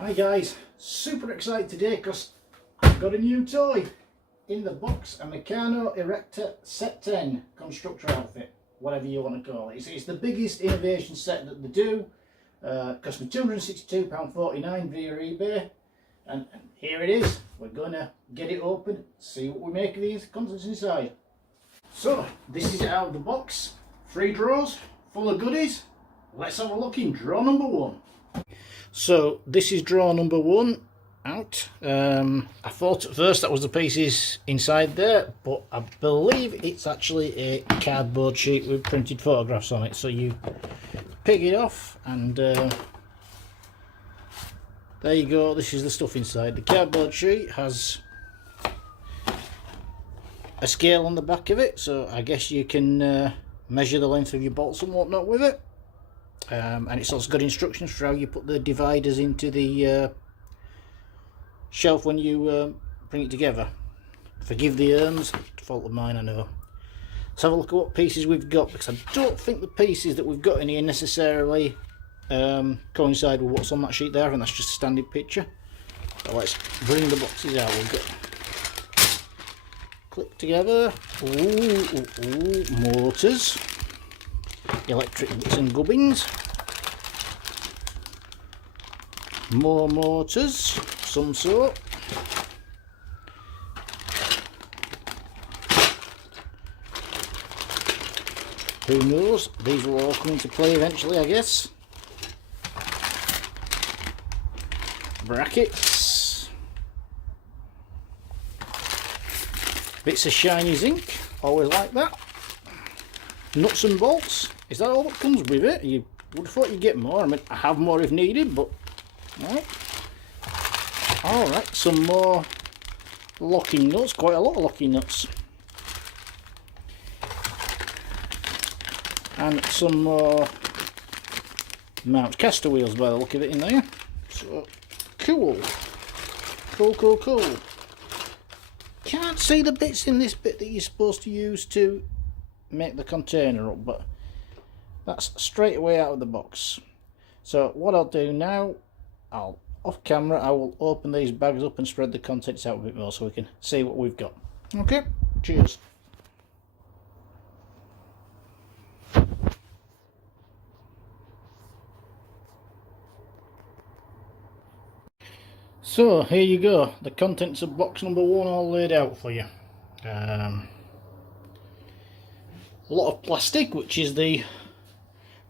Hi guys, super excited today because I've got a new toy in the box, a Meccano Erector Set 10 constructor outfit, whatever you want to call it. It's the biggest innovation set that they do, cost me £262.49 via eBay, and here it is. We're going to get it open, see what we make of these contents inside. So, this is it out of the box, 3 drawers, full of goodies. Let's have a look in drawer number 1. So this is drawer number 1 out. I thought at first that was the pieces inside there, but I believe it's actually a cardboard sheet with printed photographs on it. So you pick it off and there you go. This is the stuff inside. The cardboard sheet has a scale on the back of it, so I guess you can measure the length of your bolts and whatnot with it. And it's also got instructions for how you put the dividers into the shelf when you bring it together. Forgive the arms, fault of mine I know. Let's have a look at what pieces we've got, because I don't think the pieces that we've got in here necessarily coincide with what's on that sheet there, and that's just a standard picture. So let's bring the boxes out. We've got click together, motors, electric bits and gubbins, more motors, some sort, who knows, these will all come into play eventually I guess. Brackets, bits of shiny zinc, always like that. Nuts and bolts. Is that all that comes with it? You would have thought you'd get more. I mean, I have more if needed, but alright, some more locking nuts, quite a lot of locking nuts. And some more mount caster wheels by the look of it in there. So, cool. Cool. Can't see the bits in this bit that you're supposed to use to make the container up, but that's straight away out of the box. So what I'll do now, off camera I will open these bags up and spread the contents out a bit more so we can see what we've got. Okay, cheers. So here you go, the contents of box number 1 all laid out for you. A lot of plastic, which is the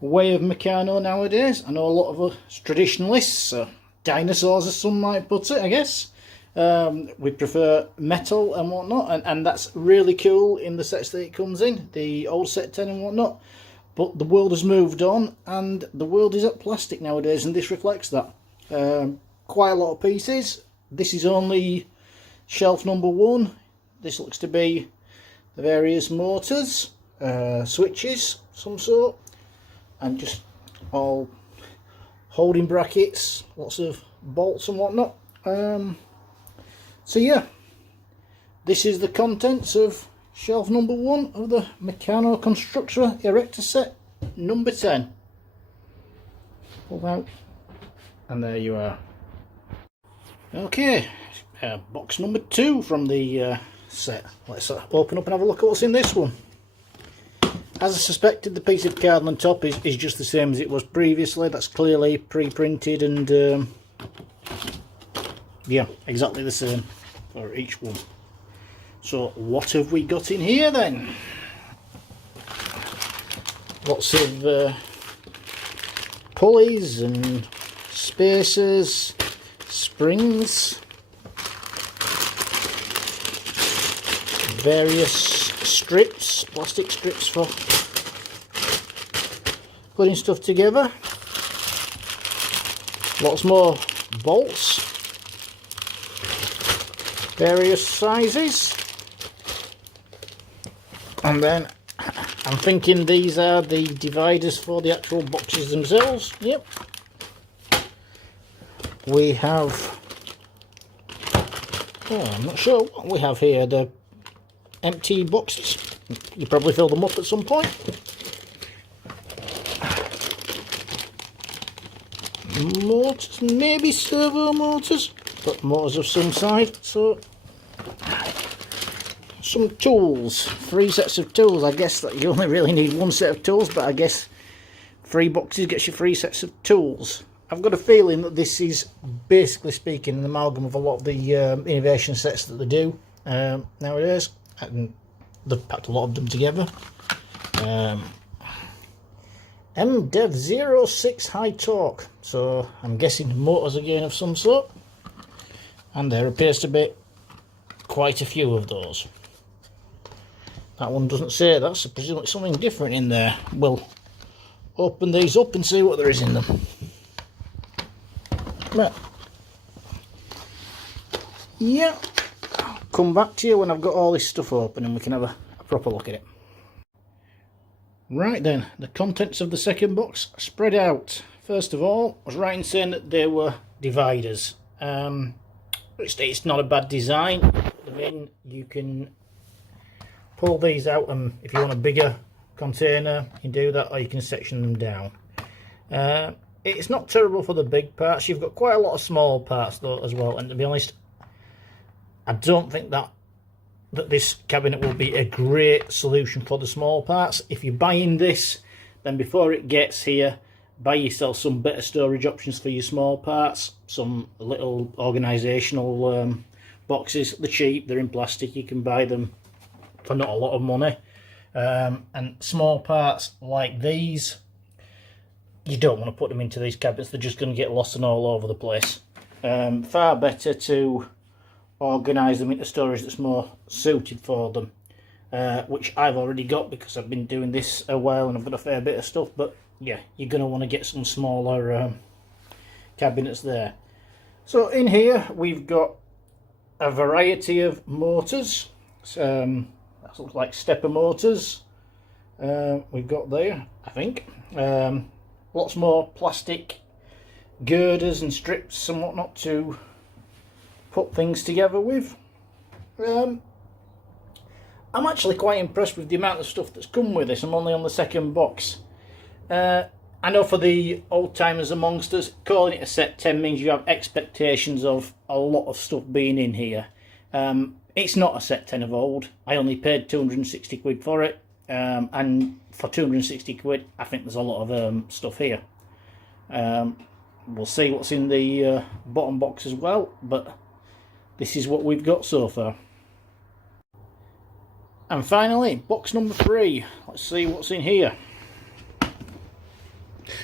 way of Meccano nowadays. I know a lot of us traditionalists, dinosaurs as some might put it, I guess. We prefer metal and whatnot, and that's really cool in the sets that it comes in, the old set 10 and whatnot. But the world has moved on, and the world is at plastic nowadays, and this reflects that. Quite a lot of pieces. This is only shelf number 1. This looks to be the various motors, switches, some sort, and just all holding brackets, lots of bolts and whatnot. So yeah, this is the contents of shelf number 1 of the Meccano Constructor Erector Set number 10. Pull out, and there you are. Okay, box number 2 from the set. Let's open up and have a look at what's in this one. As I suspected, the piece of card on top is just the same as it was previously. That's clearly pre-printed and yeah, exactly the same for each one. So what have we got in here then? Lots of pulleys and spacers, springs, various strips, plastic strips for putting stuff together, lots more bolts, various sizes, and then I'm thinking these are the dividers for the actual boxes themselves. Yep. We have, I'm not sure what we have here, the empty boxes. You probably fill them up at some point. motors, maybe servo motors, but motors of some side. So some tools, 3 sets of tools. I guess that you only really need 1 set of tools, but I guess 3 boxes gets you 3 sets of tools. I've got a feeling that this is, basically speaking, an amalgam of a lot of the innovation sets that they do nowadays, and they've packed a lot of them together. MDev06 high torque, so I'm guessing motors again of some sort, and there appears to be quite a few of those. That one doesn't say that, so presumably something different in there. We'll open these up and see what there is in them. Right. Yeah, I'll come back to you when I've got all this stuff open and we can have a proper look at it. Right then, the contents of the second box spread out. First of all, I was right in saying that they were dividers. It's not a bad design. I mean, you can pull these out, and if you want a bigger container, you can do that, or you can section them down. It's not terrible for the big parts. You've got quite a lot of small parts though as well, and to be honest, I don't think that this cabinet will be a great solution for the small parts. If you're buying this, then before it gets here, buy yourself some better storage options for your small parts, some little organisational boxes. They're cheap, they're in plastic, you can buy them for not a lot of money. And small parts like these, you don't want to put them into these cabinets, they're just going to get lost and all over the place. Far better to organise them into storage that's more suited for them, which I've already got because I've been doing this a while and I've got a fair bit of stuff. But yeah, you're going to want to get some smaller cabinets there. So in here we've got a variety of motors. That looks like stepper motors we've got there, I think. Lots more plastic girders and strips and whatnot to put things together with. I'm actually quite impressed with the amount of stuff that's come with this. I'm only on the second box. I know for the old timers amongst us, calling it a set 10 means you have expectations of a lot of stuff being in here. It's not a set 10 of old. I only paid 260 quid for it, and for 260 quid I think there's a lot of stuff here. We'll see what's in the bottom box as well, but this is what we've got so far. And finally, box number 3. Let's see what's in here.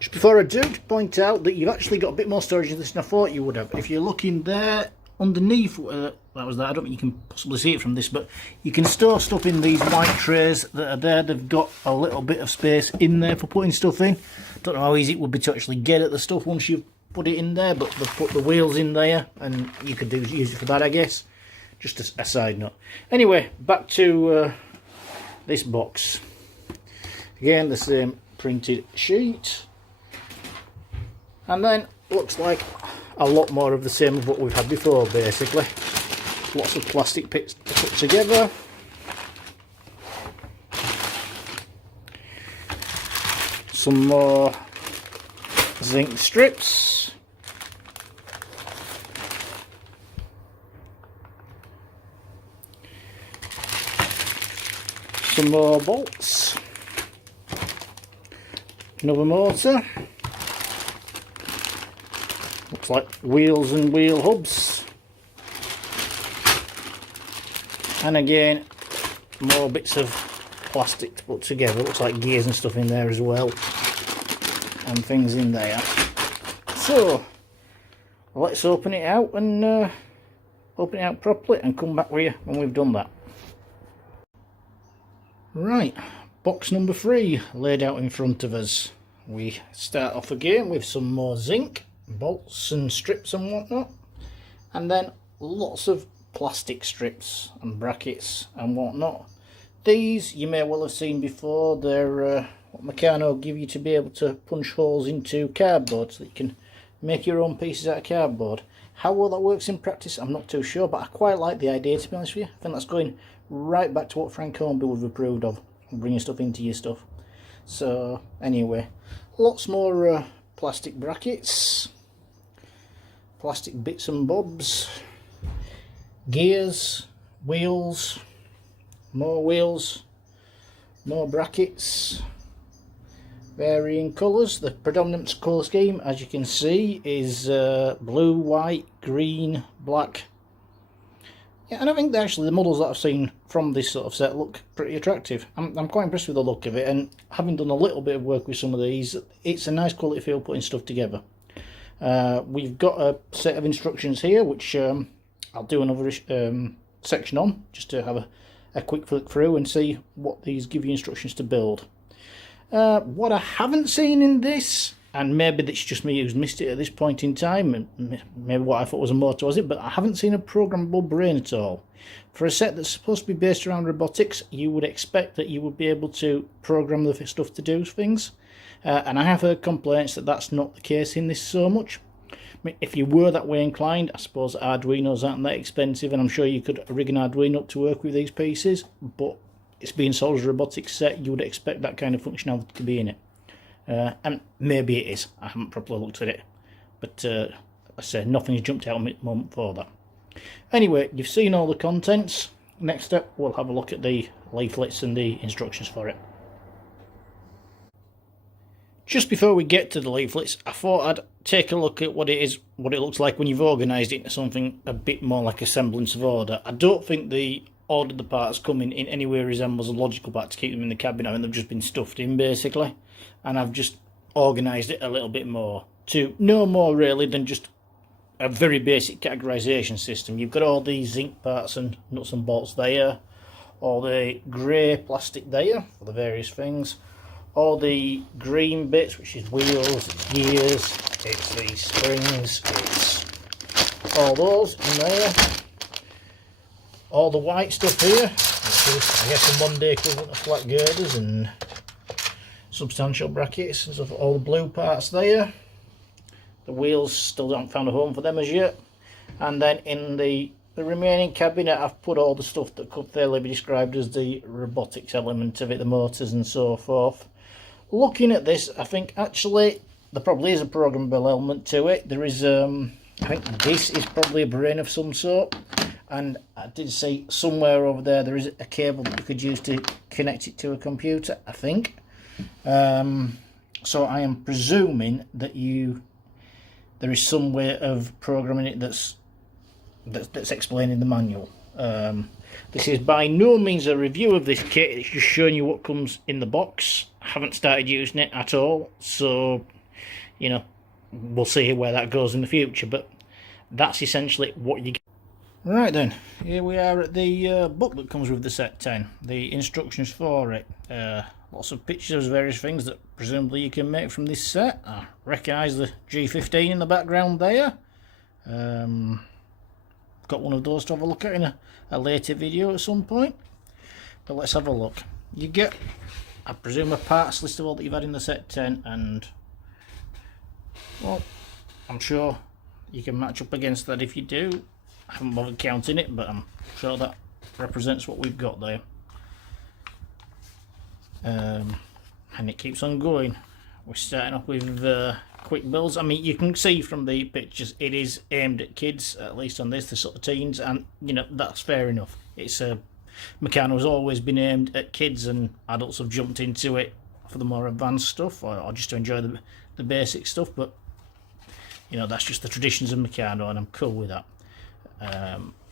Just before I do, to point out that you've actually got a bit more storage than this than I thought you would have. If you're looking there underneath, that was that. I don't think you can possibly see it from this, but you can store stuff in these white trays that are there. They've got a little bit of space in there for putting stuff in. Don't know how easy it would be to actually get at the stuff once you've put it in there, but they've put the wheels in there and you could use it for that, I guess. Just a side note. Anyway, back to this box. Again, the same printed sheet, and then looks like a lot more of the same of what we've had before, basically. Lots of plastic bits to put together. Some more zinc strips. Some more bolts. Another motor. Looks like wheels and wheel hubs. And again, more bits of plastic to put together. Looks like gears and stuff in there as well. And things in there. So, let's open it out and open it out properly and come back with you when we've done that. Right, box number 3 laid out in front of us. We start off again with some more zinc, bolts and strips and whatnot, and then lots of plastic strips and brackets and whatnot. These you may well have seen before. They're what Meccano give you to be able to punch holes into cardboard so that you can make your own pieces out of cardboard. How well that works in practice, I'm not too sure, but I quite like the idea, to be honest with you. I think that's going right back to what Frank Hornby would have approved of, bringing stuff into your stuff. So anyway, lots more plastic brackets. plastic bits and bobs, gears, wheels, more brackets, varying colours. The predominant colour scheme, as you can see, is blue, white, green, black. Yeah, and I think actually the models that I've seen from this sort of set look pretty attractive. I'm quite impressed with the look of it, and having done a little bit of work with some of these, it's a nice quality feel putting stuff together. We've got a set of instructions here, which I'll do another section on, just to have a quick flick through and see what these give you instructions to build. What I haven't seen in this, and maybe it's just me who's missed it at this point in time, and maybe what I thought was a more towards it, but I haven't seen a programmable brain at all. For a set that's supposed to be based around robotics, you would expect that you would be able to program the stuff to do things, and I have heard complaints that that's not the case in this so much. I mean, if you were that way inclined, I suppose Arduinos aren't that expensive, and I'm sure you could rig an Arduino up to work with these pieces, but it's being sold as a robotics set, you would expect that kind of functionality to be in it. And maybe it is. I haven't properly looked at it, but I say nothing's jumped out at me at the moment for that. Anyway, you've seen all the contents. Next up, we'll have a look at the leaflets and the instructions for it. Just before we get to the leaflets, I thought I'd take a look at what it looks like when you've organised it into something a bit more like a semblance of order. I don't think the order the parts come in any way resembles a logical part to keep them in the cabinet. I mean, they've just been stuffed in basically, and I've just organised it a little bit more to no more really than just a very basic categorisation system. You've got all these zinc parts and nuts and bolts there, all the grey plastic there for the various things, all the green bits, which is wheels, gears, it's the springs, it's all those in there. All the white stuff here, which is, I guess, a modern day equivalent of flat girders and substantial brackets, and stuff. All the blue parts there. The wheels still haven't found a home for them as yet. And then in the remaining cabinet, I've put all the stuff that could fairly be described as the robotics element of it, the motors and so forth. Looking at this, I think actually there probably is a programmable element to it. There is, I think this is probably a brain of some sort. And I did see somewhere over there is a cable that you could use to connect it to a computer, I think. So I am presuming that there is some way of programming it that's explained in the manual. This is by no means a review of this kit, it's just showing you what comes in the box. I haven't started using it at all, so you know, we'll see where that goes in the future, but that's essentially what you get. Right then, here we are at the book that comes with the set 10, the instructions for it. Lots of pictures of various things that presumably you can make from this set. I recognise the G15 in the background there. Got one of those to have a look at in a later video at some point. But let's have a look. You get, I presume, a parts list of all that you've had in the set 10, and well, I'm sure you can match up against that if you do. I haven't bothered counting it, but I'm sure that represents what we've got there. And it keeps on going. We're starting off with quick builds. I mean, you can see from the pictures it is aimed at kids, at least on this, the sort of teens, and you know, that's fair enough. It's Meccano has always been aimed at kids, and adults have jumped into it for the more advanced stuff, or just to enjoy the basic stuff, but you know, that's just the traditions of Meccano, and I'm cool with that.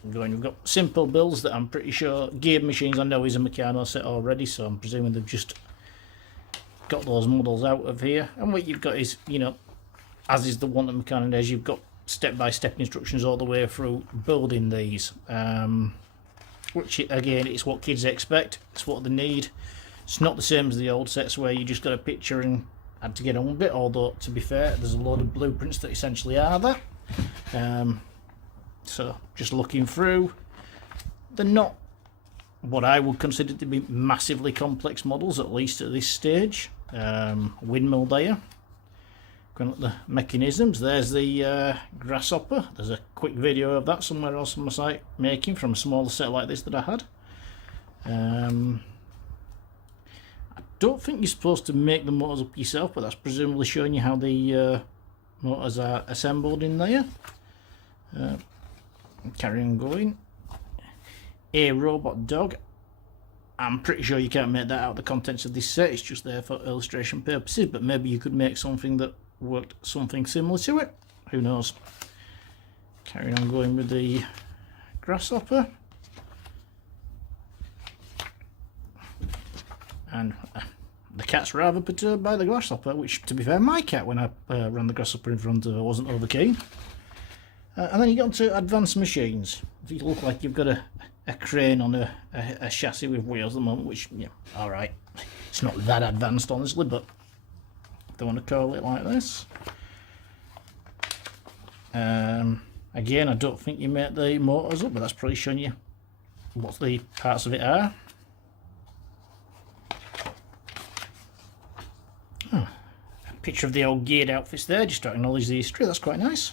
We've got simple builds that I'm pretty sure Geared Machines I know is a Meccano set already, so I'm presuming they've just got those models out of here. And what you've got is, you know, as is the one that Meccano does, you've got step-by-step instructions all the way through building these, which again, it's what kids expect, it's what they need. It's not the same as the old sets where you just got a picture and had to get on with it, although to be fair, there's a load of blueprints that essentially are that. So just looking through, they're not what I would consider to be massively complex models, at least at this stage. Windmill there. Going at the mechanisms, there's the grasshopper. There's a quick video of that somewhere else on my site, making from a smaller set like this that I had. I don't think you're supposed to make the motors up yourself, but that's presumably showing you how the motors are assembled in there. Carry on going. A robot dog. I'm pretty sure you can't make that out of the contents of this set, it's just there for illustration purposes, but maybe you could make something that worked something similar to it. Who knows? Carrying on going with the grasshopper. And the cat's rather perturbed by the grasshopper, which, to be fair, my cat, when I ran the grasshopper in front of her, wasn't over keen. And then you get onto advanced machines. You look like you've got a crane on a chassis with wheels at the moment, which, yeah, alright. It's not that advanced, honestly, but if they want to call it like this. Again, I don't think you make the motors up, but that's probably showing you what the parts of it are. Oh, a picture of the old geared outfits there, just to acknowledge the history. That's quite nice.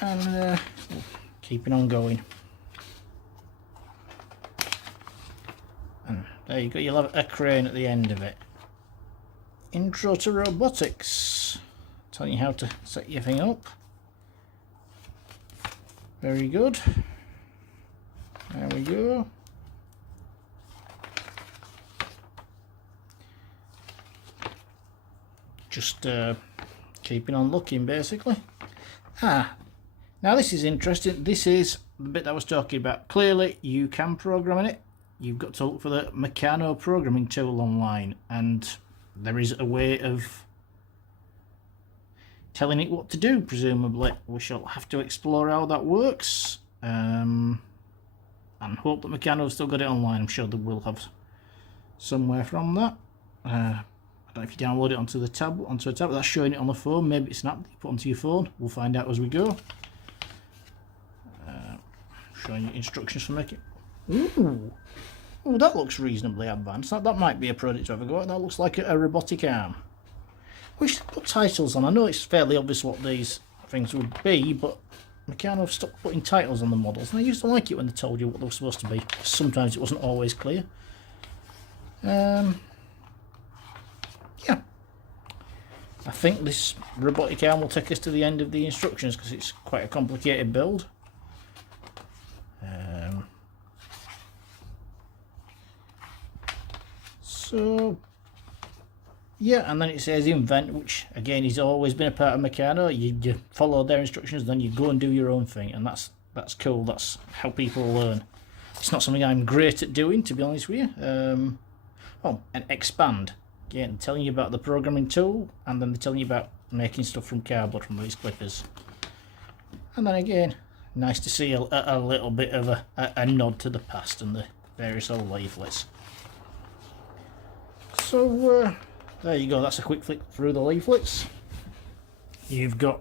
And keeping on going. And there you go, you'll have a crane at the end of it. Intro to robotics. Telling you how to set your thing up. Very good. There we go. Just keeping on looking, basically. Now this is interesting. This is the bit I was talking about. Clearly you can program in it. You've got to look for the Meccano programming tool online, and there is a way of telling it what to do, presumably. We shall have to explore how that works, and hope that Meccano's still got it online. I'm sure they will have somewhere from that. I don't know if you download it onto a tab, that's showing it on the phone. Maybe it's an app that you put onto your phone. We'll find out as we go. Showing you instructions for making. Ooh, that looks reasonably advanced. That might be a product to have a go at. That looks like a robotic arm. We should put titles on. I know it's fairly obvious what these things would be, but Meccano have stopped putting titles on the models, and I used to like it when they told you what they were supposed to be. Sometimes it wasn't always clear. Yeah. I think this robotic arm will take us to the end of the instructions because it's quite a complicated build. So yeah, and then it says invent, which again has always been a part of Meccano. You follow their instructions, then you go and do your own thing, and that's cool. That's how people learn. It's not something I'm great at doing, to be honest with you. Oh, and expand. Again, telling you about the programming tool, and then they're telling you about making stuff from cardboard from these clippers. And then again, nice to see a little bit of a nod to the past and the various old leaflets. So there you go, that's a quick flick through the leaflets. You've got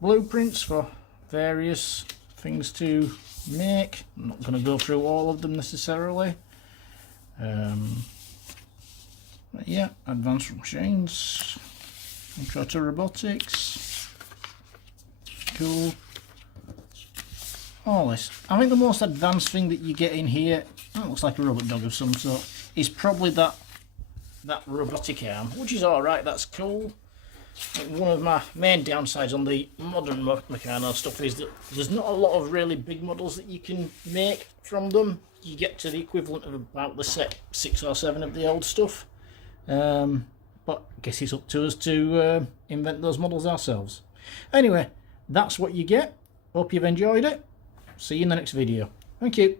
blueprints for various things to make. I'm not going to go through all of them necessarily. But yeah, advanced machines, intro to robotics, cool. All this. I think the most advanced thing that you get in here, that looks like a robot dog of some sort, is probably that robotic arm, which is alright, that's cool. One of my main downsides on the modern Meccano stuff is that there's not a lot of really big models that you can make from them. You get to the equivalent of about the set 6 or 7 of the old stuff. But I guess it's up to us to invent those models ourselves. Anyway, that's what you get. Hope you've enjoyed it. See you in the next video. Thank you.